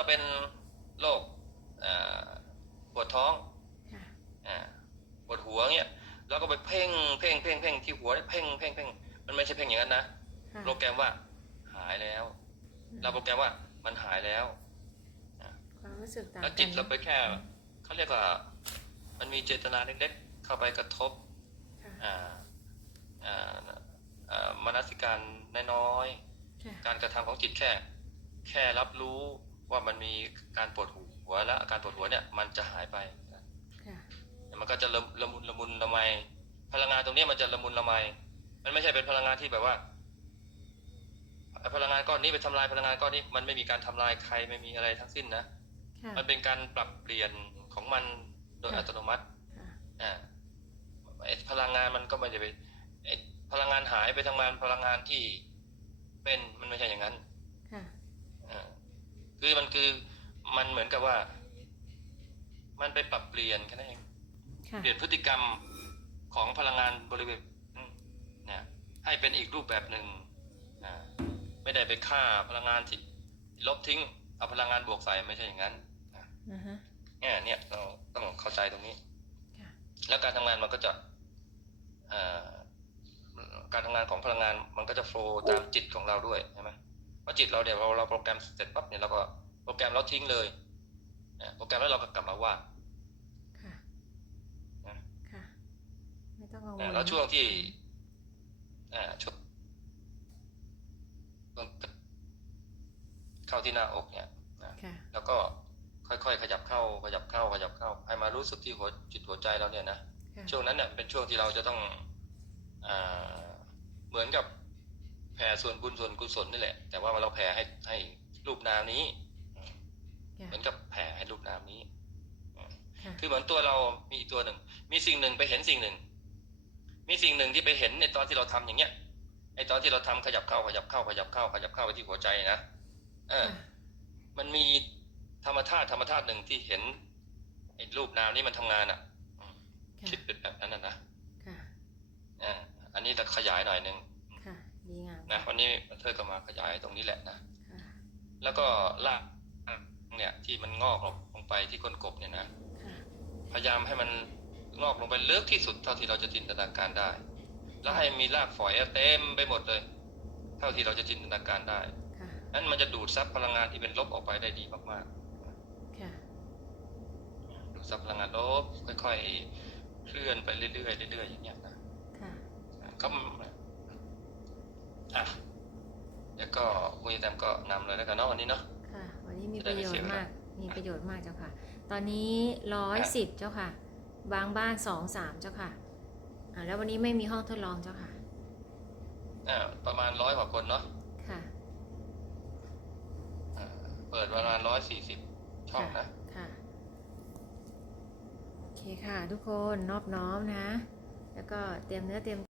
เราเป็นโรคอ่าปวดท้องค่ะอ่าปวดหัวเงี้ยเราก็ไปเพ่งเพ่งเพ่งเพ่งที่หัวเพ่งเพ่งเพ่งมันไม่ใช่เพ่งอย่างนั้นนะค่ะโปรแกรมว่าหายแล้ว เราโปรแกรมว่ามันหายแล้วความรู้สึกต่างแล้วจิตเราไปแค่เขาเรียกว่า มันมีเจตนาเล็กๆเข้าไปกระทบค่ะอ่าอ่าอ่ามนสิการน้อยค่ะๆการกระทำของจิตแค่ แค่รับรู้ ว่ามันมีการปวดหัวแล้วอาการปวดหัวเนี่ยมันจะหายไปค่ะมันก็จะละละมุนละมุนละไมพลังงานตรงเนี้ยมันจะละมุนละไมมันไม่ใช่เป็นพลังงานที่แบบว่า พลังงานก้อนนี้ไปทำลายพลังงานก้อนนี้ มันไม่มีการทำลายใครไม่มีอะไรทั้งสิ้นนะค่ะมันเป็นการปรับเปลี่ยนของมันโดยค่ะอัตโนมัติค่ะอ่าไอ้พลังงานมันก็ไม่ได้ไปไอ้พลังงานหายไปทำงานพลังงานที่เป็นมันไม่ใช่อย่างนั้นค่ะอ่า คือมันคือมันเหมือนกับว่า มันไปปรับเปลี่ยนแค่นั้นเองค่ะเปลี่ยนพฤติกรรมของพลังงานบริเวณนั้นนะให้เป็นอีกรูปแบบหนึ่งอ่าไม่ได้ไปฆ่าพลังงานที่ลบทิ้งเอาพลังงานบวกใส่ไม่ใช่อย่างนั้นนะอือฮะเนี่ยเนี่ยเราต้องเข้าใจตรงนี้ค่ะแล้วการทำงานมันก็จะอ่าการทำงานของพลังงานมันก็จะโฟล์ตามจิตของเราด้วยใช่ไหมเพ ราะจิตเราเนี่ยเราเราโปรแกรมเสร็จปั๊บเนี่ยเราก็โปรแกรมเราทิ้งเลยนะโปรแกรมแล้วเราก็กลับมาวาดค่ะนะค่ะไม่ต้องกังวนะลแล้วช่วงที่อ่าช่วงช่วงเข้าที่หน้าอกเนี่ยนะค่ะแล้วก็ค่อยๆ ขยับเข้าขยับเข้าขยับเข้าให้มารู้สึกที่หัวจิตหัวใจเราเนี่ยนะค่ะช่วงนั้นเนี่ยเป็นช่วงที่เราจะต้องอ่าเหมือนกับแผ่ส่วนบุญส่วนกุศลนี่แหละ แต่ว่าเราแผ่ให้ให้รูปนามนี้ค่ะเหมือนกับแผ่ให้รูปนามนี้ค่ะคือเหมือนตัวเรามีอีกตัวหนึ่ง มีสิ่งหนึ่งไปเห็นสิ่งหนึ่ง มีสิ่งหนึ่งที่ไปเห็นในตอนที่เราทำอย่างเงี้ยไอตอนที่เราทำขยับเข้าขยับเข้าขยับเข้าขยับเข้าไปที่หัวใจนะเออค่ะมันมีธรรมธาตุธรรมธาตุหนึ่งที่เห็นไอ้รูปนามนี้มันทำงานอะอืมค่ะคิดเป็นแบบนั้นนะนะค่ะอ่าอันนี้จะขยายหน่อยหนึ่งค่ะดีงาม นะวันนี้เธอก็มาขยายตรงนี้แหละนะค่ะแล้วก็ลากเนี่ยที่มันงอกลงไปที่ก้นกบเนี่ยนะค่ะพยายามให้มันงอกลงไปลึกที่สุดเท่าที่เราจะจินตนาการได้ แล้วให้มีรากฝอยเต็มไปหมดเลย เท่าที่เราจะจินตนาการได้ค่ะนั้นมันจะดูดซับพลังงานที่เป็นลบออกไปได้ดีมากค่ะๆดูดซับพลังงานลบค่อยๆเคลื่อนไปเรื่อยๆเรื่อยๆอย่างเงี้ยนะค่ะก็ อะแล้วก็คุณยแตมก็นำเลยแล้วกันเนาะวันนี้เนาะค่ะ วันนี้มีจะปได้ระไม่โยเสีชยน์เวลามาก มีประโยชน์มากเจ้าค่ะ ตอนนี้ร้อยสิบเจ้าค่ะ บางบ้านสองสามเจ้าค่ะอ่าแล้ววันนี้ไม่มีห้องทดลองเจ้าค่ะอ่าประมาณร้อยกว่าคนเนาะค่ะอ่าเปิดประมาณร้อยสี่สิบช่องนะค่ะโอเคค่ะ ทุกคนนอบน้อมนะ แล้วก็เตรียมเนื้อเตรียม